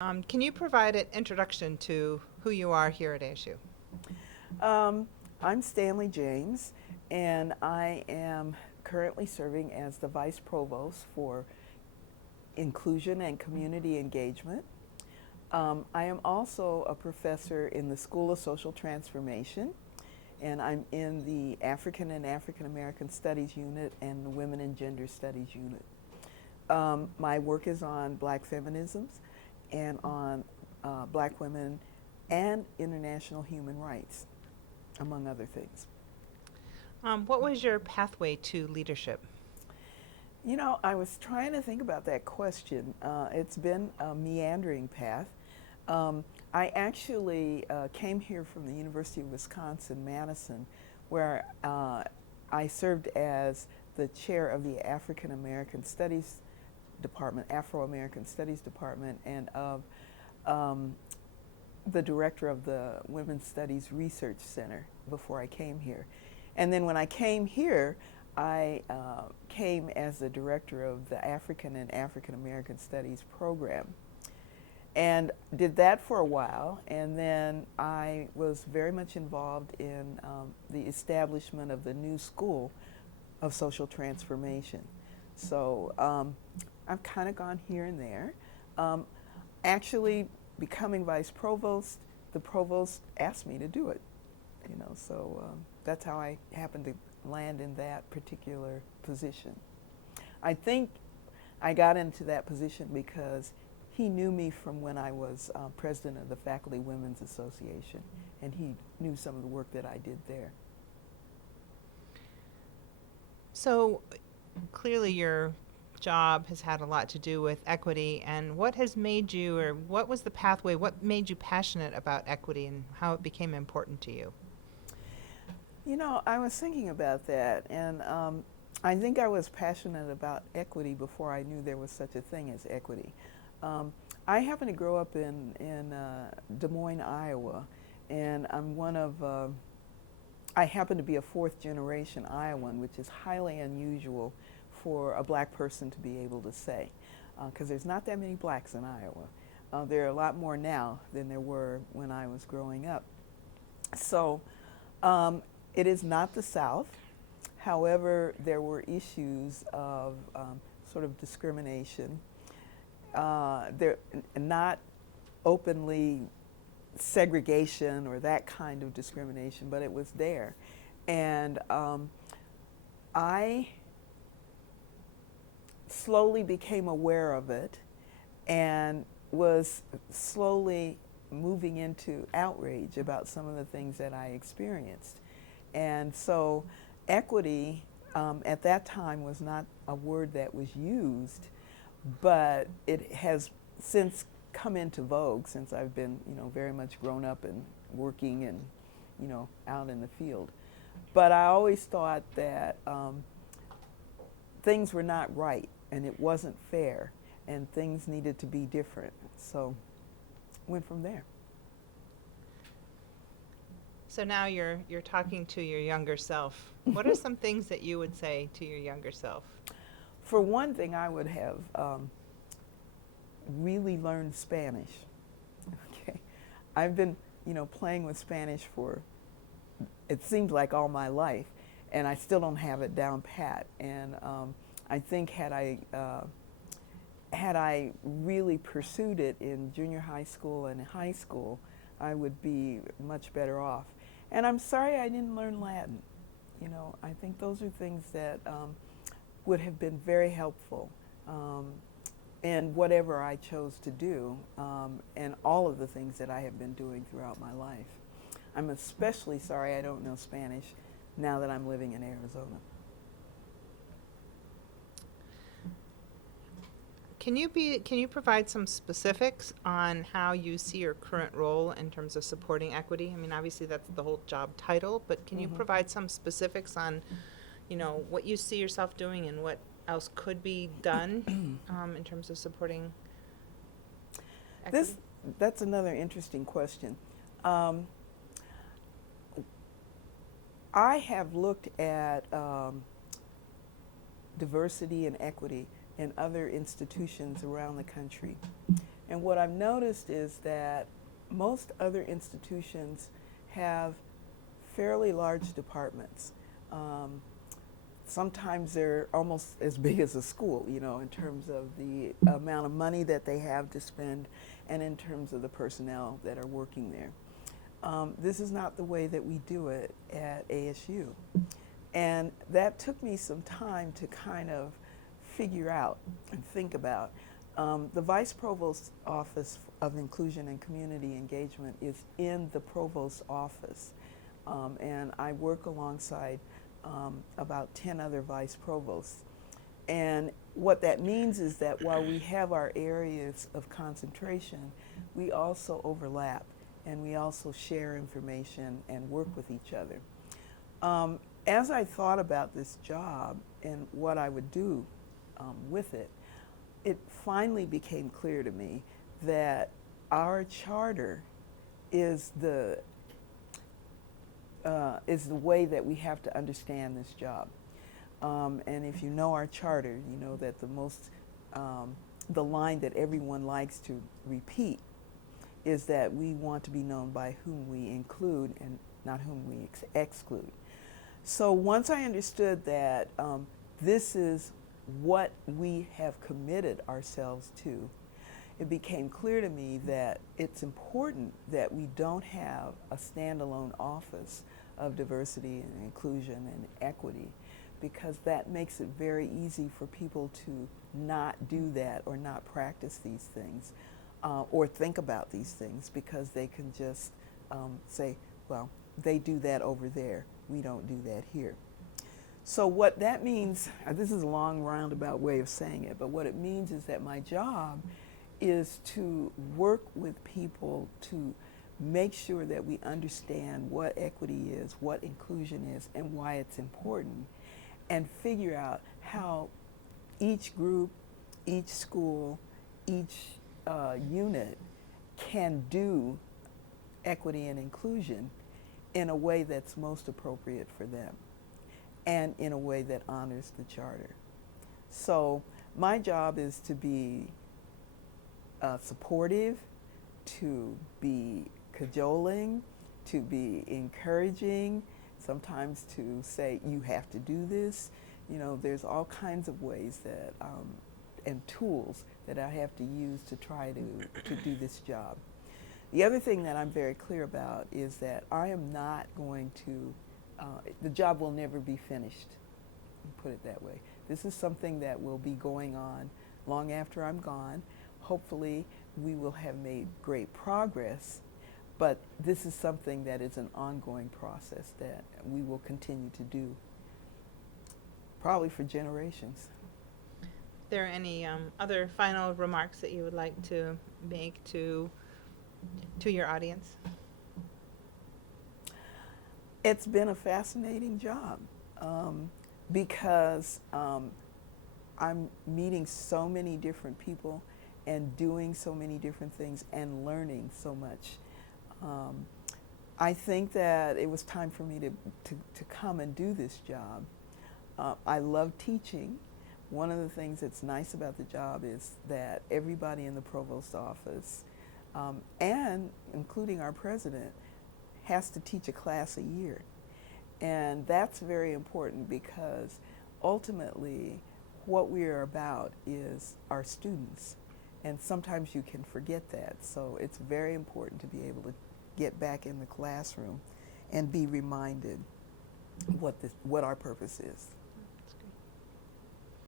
Can you provide an introduction to who you are here at ASU? Um, I'm Stanlie James, and I am currently serving as the Vice Provost for Inclusion and Community Engagement. I am also a professor in the School of Social Transformation, and I'm in the African and African American Studies unit and the Women and Gender Studies unit. My work is on Black feminisms and on Black women and international human rights, among other things. What was your pathway to leadership? You know, I was trying to think about that question. It's been a meandering path. I actually came here from the University of Wisconsin-Madison, where I served as the chair of the African American Studies Department, Afro-American Studies Department, and of the director of the Women's Studies Research Center before I came here. And then when I came here, I came as the director of the African and African American Studies program and did that for a while. And then I was very much involved in the establishment of the new School of Social Transformation. So I've kind of gone here and there. Actually, becoming vice provost, the provost asked me to do it. So that's how I happened to land in that particular position. I think I got into that position because he knew me from when I was president of the Faculty Women's Association, and he knew some of the work that I did there. So clearly your job has had a lot to do with equity, and what has made you, or what was the pathway, what made you passionate about equity and how it became important to you? You know, I was thinking about that, and I think I was passionate about equity before I knew there was such a thing as equity. I happen to grow up in Des Moines, Iowa, and I happen to be a fourth generation Iowan, which is highly unusual for a black person to be able to say, because there's not that many blacks in Iowa. There are a lot more now than there were when I was growing up. So it is not the South. However, there were issues of sort of discrimination. There, not openly segregation or that kind of discrimination, but it was there. And I slowly became aware of it and was slowly moving into outrage about some of the things that I experienced. And so equity at that time was not a word that was used, but it has since come into vogue since I've been, very much grown up and working and, out in the field. But I always thought that things were not right and it wasn't fair and things needed to be different. So went from there. So now you're talking to your younger self. What are some things that you would say to your younger self? For one thing, I would have really learned Spanish. Okay, I've been, playing with Spanish for it seems like all my life, and I still don't have it down pat. And I think had I really pursued it in junior high school and high school, I would be much better off. And I'm sorry I didn't learn Latin. I think those are things that would have been very helpful in whatever I chose to do, and all of the things that I have been doing throughout my life. I'm especially sorry I don't know Spanish now that I'm living in Arizona. Can you provide some specifics on how you see your current role in terms of supporting equity? I mean, obviously that's the whole job title, but can you provide some specifics on, what you see yourself doing and what else could be done in terms of supporting equity? That's another interesting question. I have looked at diversity and equity in other institutions around the country. And what I've noticed is that most other institutions have fairly large departments. Sometimes they're almost as big as a school, you know, in terms of the amount of money that they have to spend and in terms of the personnel that are working there. This is not the way that we do it at ASU. And that took me some time to kind of figure out and think about. The Vice Provost's Office of Inclusion and Community Engagement is in the Provost's office. And I work alongside about 10 other Vice Provosts. And what that means is that while we have our areas of concentration, we also overlap and we also share information and work with each other. As I thought about this job and what I would do with it, it finally became clear to me that our charter is the way that we have to understand this job. And if you know our charter, you know that the line that everyone likes to repeat is that we want to be known by whom we include and not whom we exclude. So once I understood that this is what we have committed ourselves to, it became clear to me that it's important that we don't have a standalone office of diversity and inclusion and equity, because that makes it very easy for people to not do that or not practice these things or think about these things, because they can just say, well, they do that over there, we don't do that here. So what that means, this is a long roundabout way of saying it, but what it means is that my job is to work with people to make sure that we understand what equity is, what inclusion is, and why it's important, and figure out how each group, each school, each unit can do equity and inclusion in a way that's most appropriate for them and in a way that honors the charter. So my job is to be supportive, to be cajoling, to be encouraging, sometimes to say, you have to do this. You know, there's all kinds of ways that, and tools that I have to use to try to do this job. The other thing that I'm very clear about is that I am not going to, the job will never be finished, put it that way. This is something that will be going on long after I'm gone. Hopefully we will have made great progress, but this is something that is an ongoing process that we will continue to do, probably for generations. Are there any other final remarks that you would like to make to your audience? It's been a fascinating job because I'm meeting so many different people and doing so many different things and learning so much. I think that it was time for me to come and do this job. I love teaching. One of the things that's nice about the job is that everybody in the provost's office, and including our president, has to teach a class a year. And that's very important because ultimately what we are about is our students. And sometimes you can forget that. So it's very important to be able to get back in the classroom and be reminded what our purpose is.